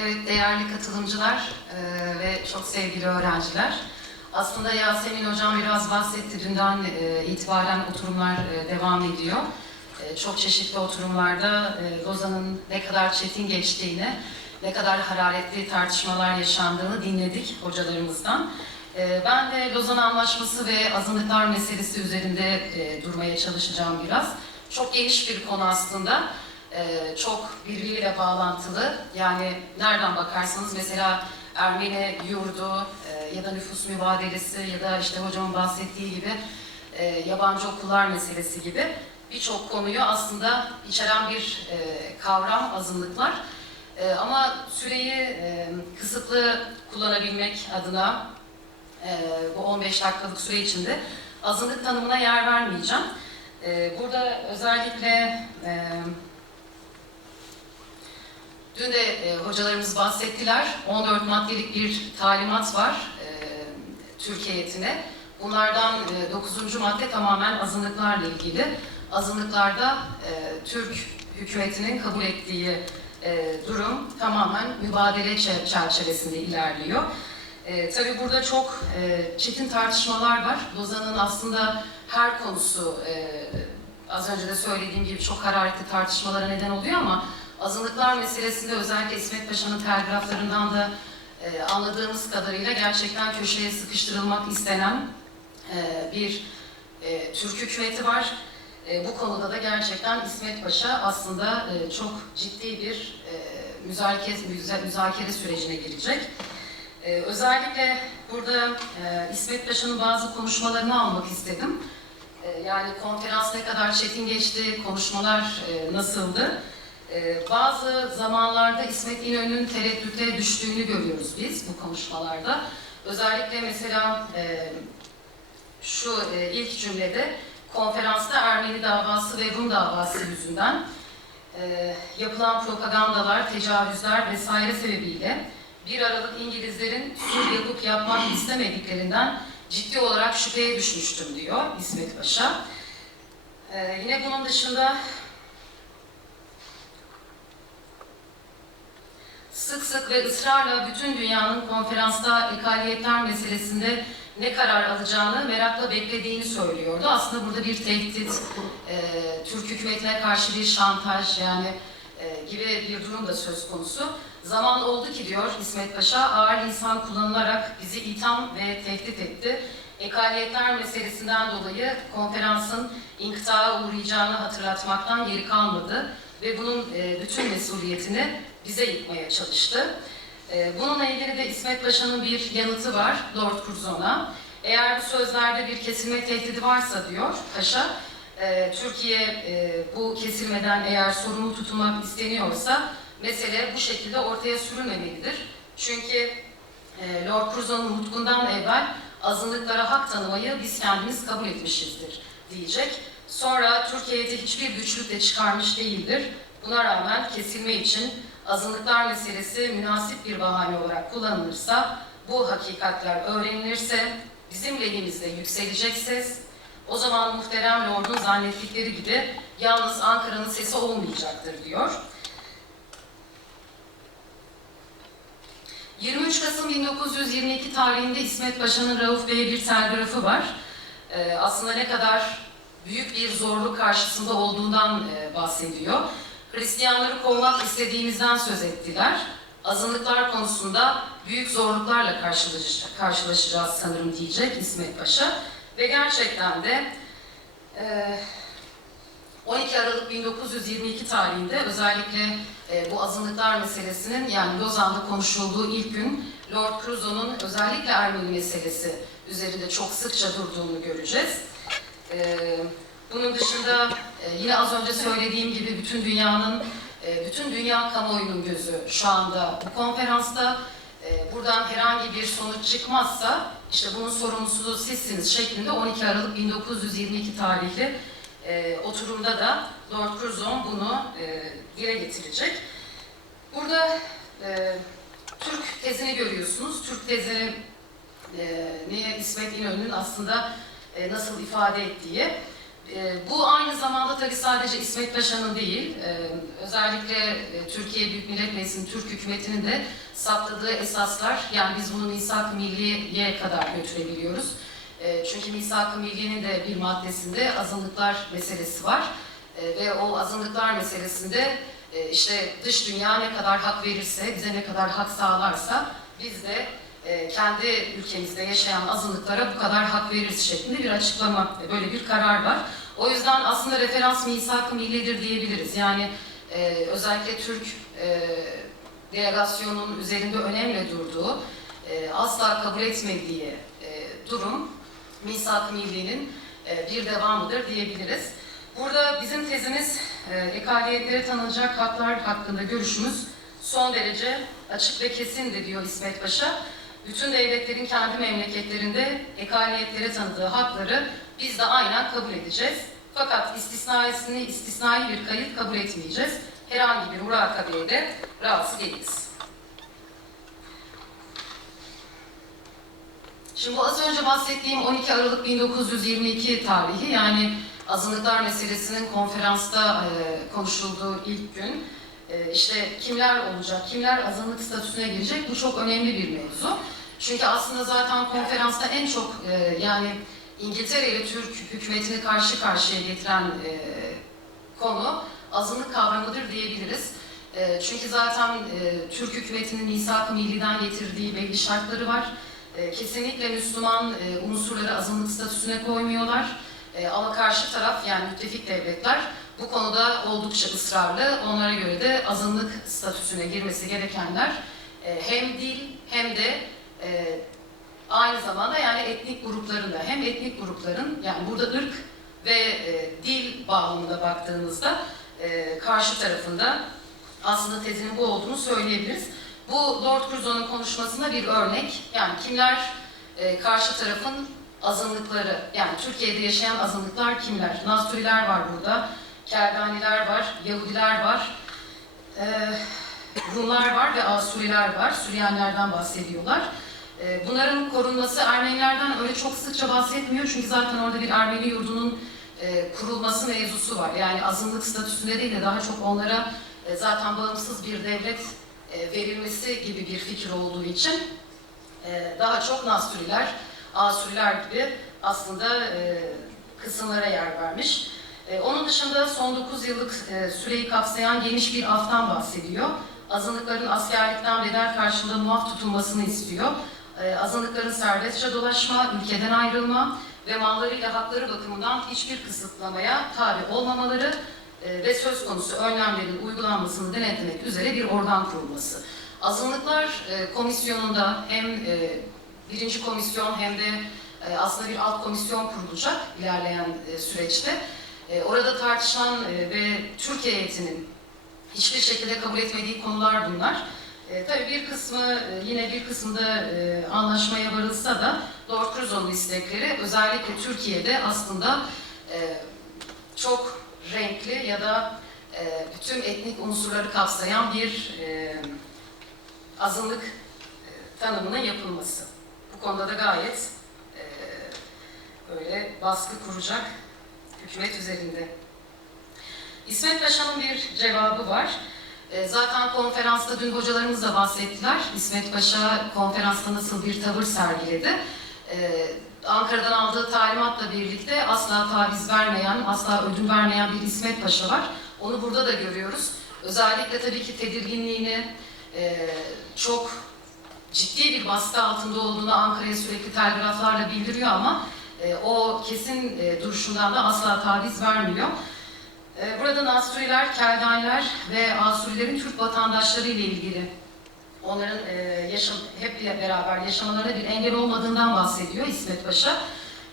Evet, değerli katılımcılar e, ve çok sevgili öğrenciler. Aslında Yasemin Hocam biraz bahsetti. Dünden e, itibaren oturumlar e, devam ediyor. E, çok çeşitli oturumlarda e, Lozan'ın ne kadar çetin geçtiğini, ne kadar hararetli tartışmalar yaşandığını dinledik hocalarımızdan. E, ben de Lozan Anlaşması ve azınlıklar meselesi üzerinde e, durmaya çalışacağım biraz. Çok geniş bir konu aslında. Ee, çok birbiriyle bağlantılı. Yani nereden bakarsanız mesela Ermeni yurdu e, ya da nüfus mübadelesi ya da işte hocamın bahsettiği gibi e, yabancı okullar meselesi gibi birçok konuyu aslında içeren bir e, kavram azınlıklar. E, ama süreyi e, kısıtlı kullanabilmek adına e, bu 15 dakikalık süre içinde azınlık tanımına yer vermeyeceğim. E, burada özellikle e, Dün de e, hocalarımız bahsettiler. 14 maddelik bir talimat var e, Türkiye heyetine. Bunlardan e, 9. madde tamamen azınlıklarla ilgili. Azınlıklarda e, Türk hükümetinin kabul ettiği e, durum tamamen mübadele çer- çerçevesinde ilerliyor. E, tabii burada çok e, çetin tartışmalar var. Lozan'ın aslında her konusu e, az önce de söylediğim gibi çok hararetli tartışmalara neden oluyor ama azınlıklar meselesinde özellikle İsmet Paşa'nın telgraflarından da e, anladığımız kadarıyla gerçekten köşeye sıkıştırılmak istenen e, bir e, Türk hükümeti var. E, bu konuda da gerçekten İsmet Paşa aslında e, çok ciddi bir e, müzakere, müza- müzakere sürecine girecek. E, özellikle burada e, İsmet Paşa'nın bazı konuşmalarını almak istedim. E, yani konferans ne kadar çetin geçti, konuşmalar e, nasıldı? Ee, bazı zamanlarda İsmet İnönü'nün tereddüte düştüğünü görüyoruz biz bu konuşmalarda. Özellikle mesela e, şu e, ilk cümlede konferansta Ermeni davası ve Rum davası yüzünden e, yapılan propagandalar, tecavüzler vesaire sebebiyle 1 Aralık İngilizlerin sur yapıp yapmak istemediklerinden ciddi olarak şüpheye düşmüştüm diyor İsmet Paşa. E, yine bunun dışında sık sık ve ısrarla bütün dünyanın konferansta ekaliyetler meselesinde ne karar alacağını merakla beklediğini söylüyordu. Aslında burada bir tehdit, e, Türk hükümetine karşı bir şantaj yani e, gibi bir durum da söz konusu. Zaman oldu ki diyor İsmet Paşa, ağır insan kullanılarak bizi itham ve tehdit etti. Ekaliyetler meselesinden dolayı konferansın inkıtaa uğrayacağını hatırlatmaktan geri kalmadı ve bunun e, bütün mesuliyetini bize yıkmaya çalıştı. E, bununla ilgili de İsmet Paşa'nın bir yanıtı var Lord Curzon'a. Eğer bu sözlerde bir kesilme tehdidi varsa diyor Paşa, e, Türkiye e, bu kesilmeden eğer sorumlu tutulmak isteniyorsa mesele bu şekilde ortaya sürülmemelidir. Çünkü e, Lord Curzon'un nutkundan evvel azınlıklara hak tanımayı biz kendimiz kabul etmişizdir diyecek. Sonra Türkiye'de hiçbir güçlükle çıkarmış değildir. Buna rağmen kesilme için azınlıklar meselesi münasip bir bahane olarak kullanılırsa, bu hakikatler öğrenilirse, bizim lehimizde yükselecek ses, o zaman muhterem Lord'un zannettikleri gibi yalnız Ankara'nın sesi olmayacaktır diyor. 23 Kasım 1922 tarihinde İsmet Paşa'nın Rauf Bey'e bir telgrafı var. Ee, aslında ne kadar büyük bir zorluk karşısında olduğundan e, bahsediyor. Hristiyanları kovmak istediğimizden söz ettiler. Azınlıklar konusunda büyük zorluklarla karşılaş- karşılaşacağız sanırım diyecek İsmet Paşa. Ve gerçekten de e, 12 Aralık 1922 tarihinde özellikle e, bu azınlıklar meselesinin yani Lozan'da konuşulduğu ilk gün Lord Curzon'un özellikle Ermeni meselesi üzerinde çok sıkça durduğunu göreceğiz. E, bunun dışında e, yine az önce söylediğim gibi bütün dünyanın, e, bütün dünya kamuoyunun gözü şu anda bu konferansta. E, buradan herhangi bir sonuç çıkmazsa işte bunun sorumlusu sizsiniz şeklinde 12 Aralık 1922 tarihli e, oturumda da Lord Curzon bunu e, dile getirecek. Burada e, Türk tezini görüyorsunuz. Türk tezini e, niye İsmet İnönü'nün aslında e, nasıl ifade ettiği. E, bu aynı zamanda tabii sadece İsmet Paşa'nın değil, e, özellikle e, Türkiye Büyük Millet Meclisi'nin, Türk hükümetinin de saptadığı esaslar, yani biz bunu misak-ı milliye kadar götürebiliyoruz. E, çünkü misak-ı milliyenin de bir maddesinde azınlıklar meselesi var. Ve o azınlıklar meselesinde işte dış dünya ne kadar hak verirse, bize ne kadar hak sağlarsa biz de e, kendi ülkemizde yaşayan azınlıklara bu kadar hak veririz şeklinde bir açıklama, böyle bir karar var. O yüzden aslında referans misak-ı millidir diyebiliriz. Yani e, özellikle Türk e, delegasyonunun üzerinde önemli durduğu, e, asla kabul etmediği e, durum misak-ı milli'nin e, bir devamıdır diyebiliriz. Burada bizim tezimiz e, ekaliyetlere tanınacak haklar hakkında görüşümüz son derece açık ve kesindir diyor İsmet Paşa. Bütün devletlerin kendi memleketlerinde ekaliyetlere tanıdığı hakları biz de aynen kabul edeceğiz. Fakat istisnai, istisnai bir kayıt kabul etmeyeceğiz. Herhangi bir murakabeye de razı değiliz. Şimdi bu az önce bahsettiğim 12 Aralık 1922 tarihi yani azınlıklar meselesinin konferansta e, konuşulduğu ilk gün e, işte kimler olacak, kimler azınlık statüsüne girecek bu çok önemli bir mevzu. Çünkü aslında zaten konferansta en çok e, yani İngiltere ile Türk hükümetini karşı karşıya getiren e, konu azınlık kavramıdır diyebiliriz. E, çünkü zaten e, Türk hükümetinin misak-ı milliden getirdiği belli şartları var. E, kesinlikle Müslüman e, unsurları azınlık statüsüne koymuyorlar. E, ama karşı taraf yani müttefik devletler bu konuda oldukça ısrarlı. Onlara göre de azınlık statüsüne girmesi gerekenler e, hem dil hem de e, aynı zamanda yani etnik grupların da hem etnik grupların yani burada ırk ve e, dil bağlamında baktığımızda e, karşı tarafında aslında tezinin bu olduğunu söyleyebiliriz. Bu Lord Curzon'un konuşmasında bir örnek. Yani kimler e, karşı tarafın azınlıkları, yani Türkiye'de yaşayan azınlıklar kimler? Nasturiler var burada, Keldaniler var, Yahudiler var, e, Rumlar var ve Asuriler var. Süryanilerden bahsediyorlar. E, bunların korunması Ermenilerden öyle çok sıkça bahsetmiyor çünkü zaten orada bir Ermeni yurdunun e, kurulması mevzusu var. Yani azınlık statüsünde değil de daha çok onlara e, zaten bağımsız bir devlet e, verilmesi gibi bir fikir olduğu için daha çok Nasturiler, Asuriler gibi aslında kısımlara yer vermiş. Onun dışında son 9 yıllık süreyi kapsayan geniş bir aftan bahsediyor. Azınlıkların askerlikten bedel karşılığında muaf tutulmasını istiyor. E, azınlıkların serbestçe dolaşma, ülkeden ayrılma ve mallarıyla hakları bakımından hiçbir kısıtlamaya tabi olmamaları e, ve söz konusu önlemlerin uygulanmasını denetlemek üzere bir organ kurulması. Azınlıklar e, komisyonunda hem e, birinci komisyon hem de aslında bir alt komisyon kurulacak ilerleyen süreçte. Orada tartışılan ve Türkiye heyetinin hiçbir şekilde kabul etmediği konular bunlar. E, tabii bir kısmı e, yine bir kısmında e, anlaşmaya varılsa da Lord Curzon'un istekleri özellikle Türkiye'de aslında e, çok renkli ya da e, bütün etnik unsurları kapsayan bir e, azınlık e, tanımının yapılması. Bu konuda da gayet e, böyle baskı kuracak hükümet üzerinde. İsmet Paşa'nın bir cevabı var. E, zaten konferansta dün hocalarımız da bahsettiler. İsmet Paşa konferansta nasıl bir tavır sergiledi. E, Ankara'dan aldığı talimatla birlikte asla taviz vermeyen, asla ödün vermeyen bir İsmet Paşa var. Onu burada da görüyoruz. Özellikle tabii ki tedirginliğini e, çok ciddi bir baskı altında olduğunu Ankara'ya sürekli telgraflarla bildiriyor ama o kesin duruşundan da asla taviz vermiyor. E, burada Nasuriler, Keldaniler ve Asurilerin Türk vatandaşları ile ilgili onların e, yaşam, hep beraber yaşamalarına bir engel olmadığından bahsediyor İsmet Paşa.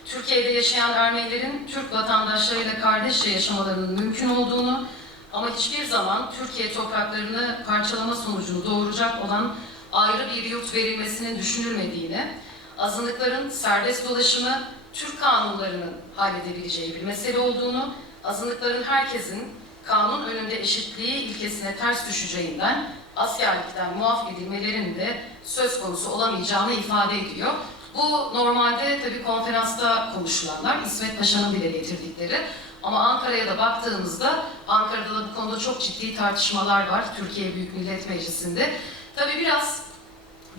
Türkiye'de yaşayan Ermenilerin Türk vatandaşlarıyla kardeşçe yaşamalarının mümkün olduğunu ama hiçbir zaman Türkiye topraklarını parçalama sonucunu doğuracak olan ayrı bir yurt verilmesinin düşünülmediğini, azınlıkların serbest dolaşımı Türk kanunlarının halledebileceği bir mesele olduğunu, azınlıkların herkesin kanun önünde eşitliği ilkesine ters düşeceğinden askerlikten muaf edilmelerinin de söz konusu olamayacağını ifade ediyor. Bu normalde tabii konferansta konuşulanlar, İsmet Paşa'nın dile getirdikleri. Ama Ankara'ya da baktığımızda, Ankara'da da bu konuda çok ciddi tartışmalar var Türkiye Büyük Millet Meclisi'nde. Tabii biraz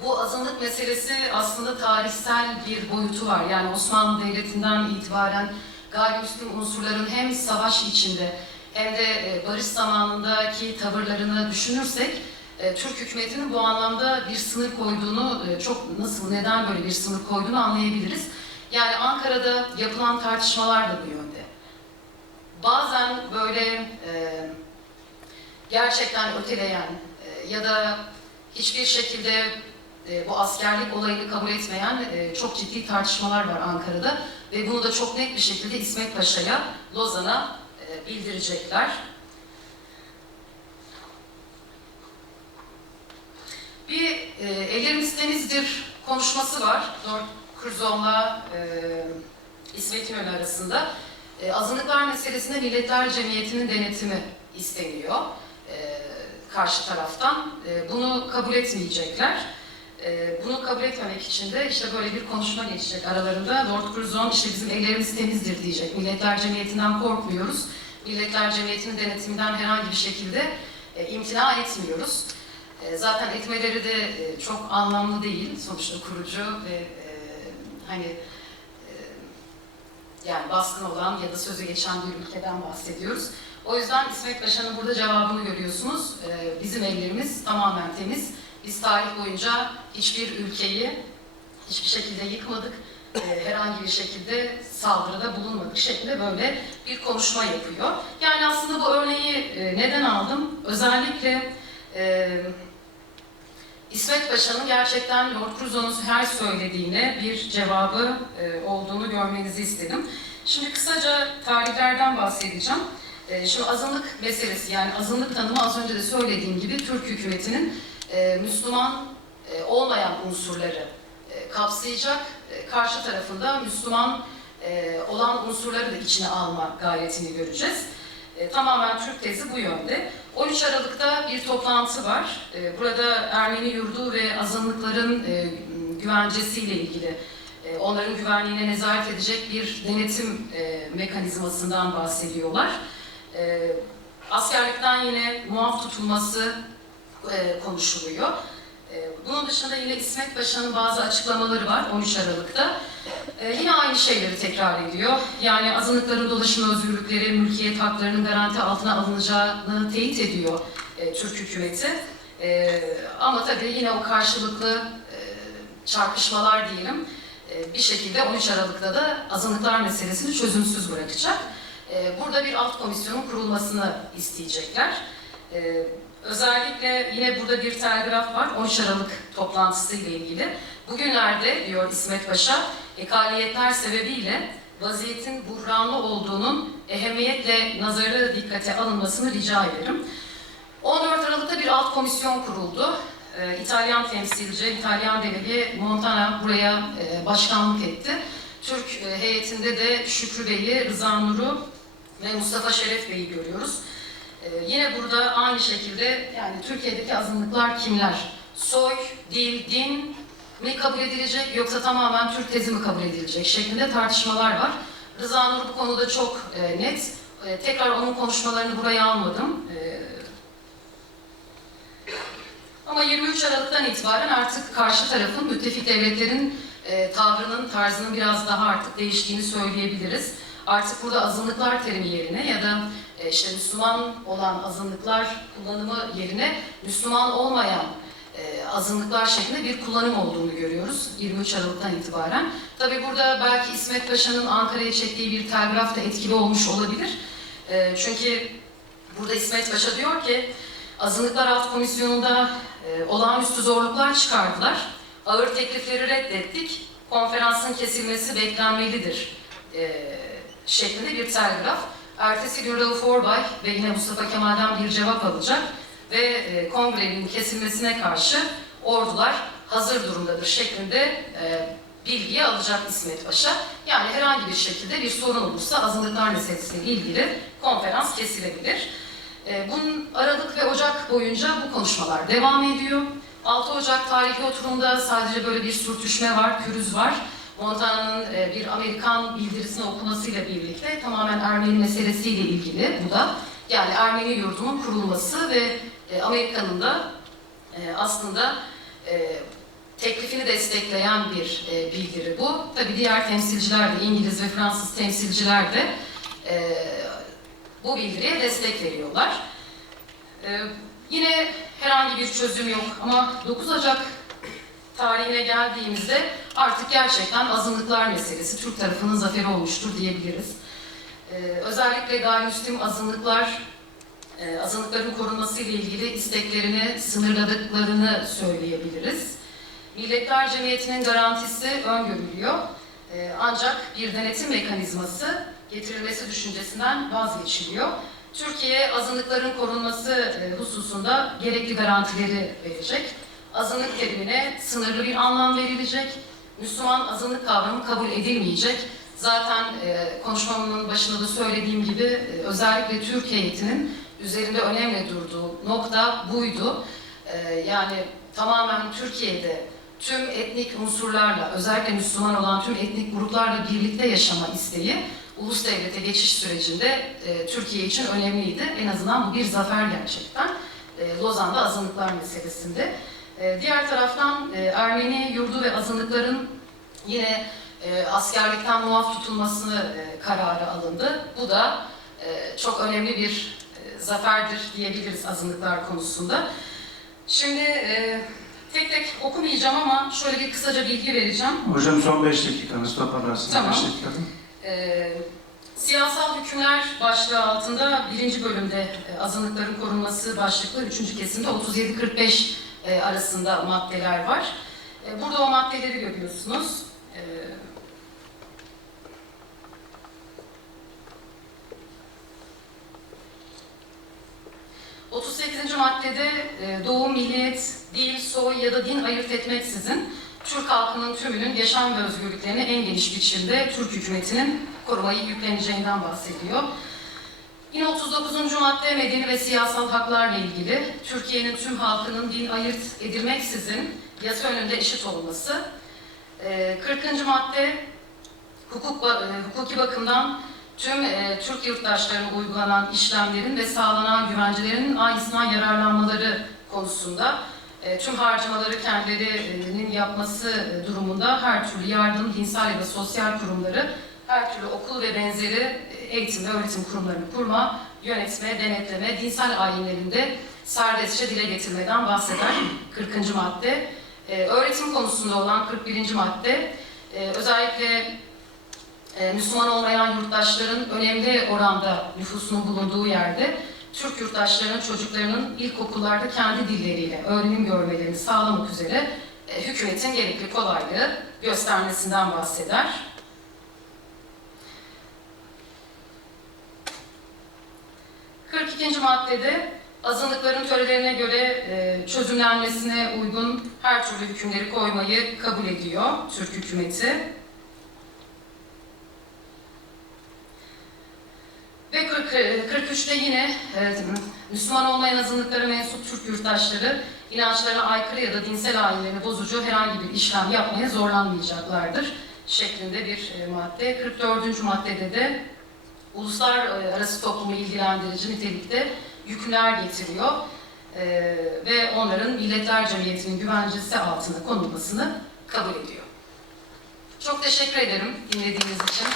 bu azınlık meselesi aslında tarihsel bir boyutu var. Yani Osmanlı Devleti'nden itibaren gayrimüslim unsurların hem savaş içinde hem de e, barış zamanındaki tavırlarını düşünürsek e, Türk hükümetinin bu anlamda bir sınır koyduğunu, e, çok nasıl, neden böyle bir sınır koyduğunu anlayabiliriz. Yani Ankara'da yapılan tartışmalar da bu yönde. Bazen böyle gerçekten öteleyen ya da hiçbir şekilde e, bu askerlik olayını kabul etmeyen e, çok ciddi tartışmalar var Ankara'da ve bunu da çok net bir şekilde İsmet Paşa'ya, Lozan'a e, bildirecekler. Bir e, ellerimiz temizdir konuşması var. Lord Curzon'la e, İsmet İnönü arasında. E, azınlıklar meselesinde Milletler Cemiyeti'nin denetimi isteniyor e, karşı taraftan. E, bunu kabul etmeyecekler. E, bunu kabul etmemek için de işte böyle bir konuşma geçecek aralarında. Lord Curzon işte bizim ellerimiz temizdir diyecek. Milletler Cemiyeti'nden korkmuyoruz. Milletler Cemiyeti'nin denetiminden herhangi bir şekilde e, imtina etmiyoruz. E, zaten etmeleri de e, çok anlamlı değil. Sonuçta kurucu ve e, hani e, yani baskın olan ya da sözü geçen bir ülkeden bahsediyoruz. O yüzden İsmet Paşa'nın burada cevabını görüyorsunuz. E, bizim ellerimiz tamamen temiz. Biz tarih boyunca hiçbir ülkeyi hiçbir şekilde yıkmadık. E, herhangi bir şekilde saldırıda bulunmadık şeklinde böyle bir konuşma yapıyor. Yani aslında bu örneği e, neden aldım? Özellikle e, İsmet Paşa'nın gerçekten Lord Curzon'un her söylediğine bir cevabı e, olduğunu görmenizi istedim. Şimdi kısaca tarihlerden bahsedeceğim. Şimdi azınlık meselesi yani azınlık tanımı az önce de söylediğim gibi Türk hükümetinin e, Müslüman e, olmayan unsurları e, kapsayacak, e, karşı tarafında Müslüman e, olan unsurları da içine alma gayretini göreceğiz. E, tamamen Türk tezi bu yönde. 13 Aralık'ta bir toplantı var. E, burada Ermeni yurdu ve azınlıkların e, güvencesiyle ilgili, e, onların güvenliğine nezaret edecek bir denetim e, mekanizmasından bahsediyorlar. E, askerlikten yine muaf tutulması e, konuşuluyor. E, bunun dışında yine İsmet Paşa'nın bazı açıklamaları var 13 Aralık'ta. E, yine aynı şeyleri tekrar ediyor. Yani azınlıkların dolaşım özgürlükleri, mülkiyet haklarının garanti altına alınacağını teyit ediyor e, Türk hükümeti. E, ama tabii yine o karşılıklı e, çarpışmalar diyelim e, bir şekilde 13 Aralık'ta da azınlıklar meselesini çözümsüz bırakacak. E, burada bir alt komisyonun kurulmasını isteyecekler. E, özellikle yine burada bir telgraf var 13 Aralık toplantısı ile ilgili. Bugünlerde diyor İsmet Paşa, ekaliyetler sebebiyle vaziyetin buhranlı olduğunun ehemmiyetle nazarı dikkate alınmasını rica ederim. 14 Aralık'ta bir alt komisyon kuruldu. Ee, İtalyan temsilci, İtalyan delege Montana buraya e, başkanlık etti. Türk e, heyetinde de Şükrü Bey'i, Rıza Nur'u ve Mustafa Şeref Bey'i görüyoruz. Ee, yine burada aynı şekilde yani Türkiye'deki azınlıklar kimler? Soy, dil, din mi kabul edilecek yoksa tamamen Türk tezi mi kabul edilecek şeklinde tartışmalar var. Rıza Nur bu konuda çok e, net. E, tekrar onun konuşmalarını buraya almadım. E, ama 23 Aralık'tan itibaren artık karşı tarafın, müttefik devletlerin e, tavrının, tarzının biraz daha artık değiştiğini söyleyebiliriz. Artık burada azınlıklar terimi yerine ya da e, işte Müslüman olan azınlıklar kullanımı yerine Müslüman olmayan e, azınlıklar şeklinde bir kullanım olduğunu görüyoruz 23 Aralık'tan itibaren. Tabi burada belki İsmet Paşa'nın Ankara'ya çektiği bir telgraf da etkili olmuş olabilir. E, çünkü burada İsmet Paşa diyor ki azınlıklar alt komisyonunda e, olağanüstü zorluklar çıkardılar. Ağır teklifleri reddettik. Konferansın kesilmesi beklenmelidir e, şeklinde bir telgraf. Ertesi gün Rauf Orbay ve yine Mustafa Kemal'den bir cevap alacak ve e, kongrenin kesilmesine karşı ordular hazır durumdadır şeklinde e, bilgiyi alacak İsmet Paşa. Yani herhangi bir şekilde bir sorun olursa azınlıklar meselesiyle ilgili konferans kesilebilir. E, bunun Aralık ve Ocak boyunca bu konuşmalar devam ediyor. 6 Ocak tarihi oturumda sadece böyle bir sürtüşme var, pürüz var. Montana'nın e, bir Amerikan bildirisini okumasıyla birlikte tamamen Ermeni meselesiyle ilgili bu da. Yani Ermeni yurdunun kurulması ve e, Amerika'nın da e, aslında teklifini destekleyen bir bildiri bu. Tabii diğer temsilciler de, İngiliz ve Fransız temsilciler de bu bildiriye destek veriyorlar. Yine herhangi bir çözüm yok ama 9 Ocak tarihine geldiğimizde artık gerçekten azınlıklar meselesi Türk tarafının zaferi olmuştur diyebiliriz. E, özellikle gayrimüslim azınlıklar e, azınlıkların korunması ile ilgili isteklerini sınırladıklarını söyleyebiliriz. Milletler Cemiyeti'nin garantisi öngörülüyor. E, ancak bir denetim mekanizması getirilmesi düşüncesinden vazgeçiliyor. Türkiye azınlıkların korunması e, hususunda gerekli garantileri verecek. Azınlık terimine sınırlı bir anlam verilecek. Müslüman azınlık kavramı kabul edilmeyecek. Zaten e, konuşmamın başında da söylediğim gibi e, özellikle Türk heyetinin üzerinde önemli durduğu nokta buydu. E, yani tamamen Türkiye'de tüm etnik unsurlarla, özellikle Müslüman olan tüm etnik gruplarla birlikte yaşama isteği ulus devlete geçiş sürecinde e, Türkiye için önemliydi. En azından bu bir zafer gerçekten. E, Lozan'da azınlıklar meselesinde. E, diğer taraftan e, Ermeni yurdu ve azınlıkların yine e, askerlikten muaf tutulmasını e, kararı alındı. Bu da e, çok önemli bir e, zaferdir diyebiliriz azınlıklar konusunda. Şimdi e, tek tek okumayacağım ama şöyle bir kısaca bilgi vereceğim. Hocam son 5 dakikanız toparlarsınız. Tamam. 5 dakikada. Ee, siyasal hükümler başlığı altında birinci bölümde e, azınlıkların korunması başlıklı üçüncü kesimde 37-45 e, arasında maddeler var. E, burada o maddeleri görüyorsunuz. E, 38. maddede e, doğum, milliyet, dil, soy ya da din ayırt etmeksizin Türk halkının tümünün yaşam ve özgürlüklerini en geniş biçimde Türk hükümetinin korumayı yükleneceğinden bahsediyor. Yine 39. madde medeni ve siyasal haklarla ilgili Türkiye'nin tüm halkının din ayırt edilmeksizin yasa önünde eşit olması. Ee, 40. madde hukuk, e, hukuki bakımdan tüm e, Türk yurttaşlarına uygulanan işlemlerin ve sağlanan güvencelerin aynısından yararlanmaları konusunda e, tüm harcamaları kendilerinin yapması e, durumunda her türlü yardım, dinsel ya da sosyal kurumları, her türlü okul ve benzeri e, eğitim ve öğretim kurumlarını kurma, yönetme, denetleme, dinsel ayinlerinde serbestçe dile getirmeden bahseden 40. madde. E, öğretim konusunda olan 41. madde, e, özellikle e, Müslüman olmayan yurttaşların önemli oranda nüfusunun bulunduğu yerde Türk yurttaşlarının çocuklarının ilkokullarda kendi dilleriyle öğrenim görmelerini sağlamak üzere e, hükümetin gerekli kolaylığı göstermesinden bahseder. ...42. maddede azınlıkların törelerine göre e, çözümlenmesine uygun her türlü hükümleri koymayı kabul ediyor Türk hükümeti. Ve 40, 43'te yine e, Müslüman olmayan azınlıklara mensup Türk yurttaşları inançlarına aykırı ya da dinsel ayinlerini bozucu herhangi bir işlem yapmaya zorlanmayacaklardır şeklinde bir e, madde. 44. maddede de uluslararası toplumu ilgilendirici nitelikte yükümler getiriyor e, ve onların Milletler Cemiyeti'nin güvencesi altına konulmasını kabul ediyor. Çok teşekkür ederim dinlediğiniz için.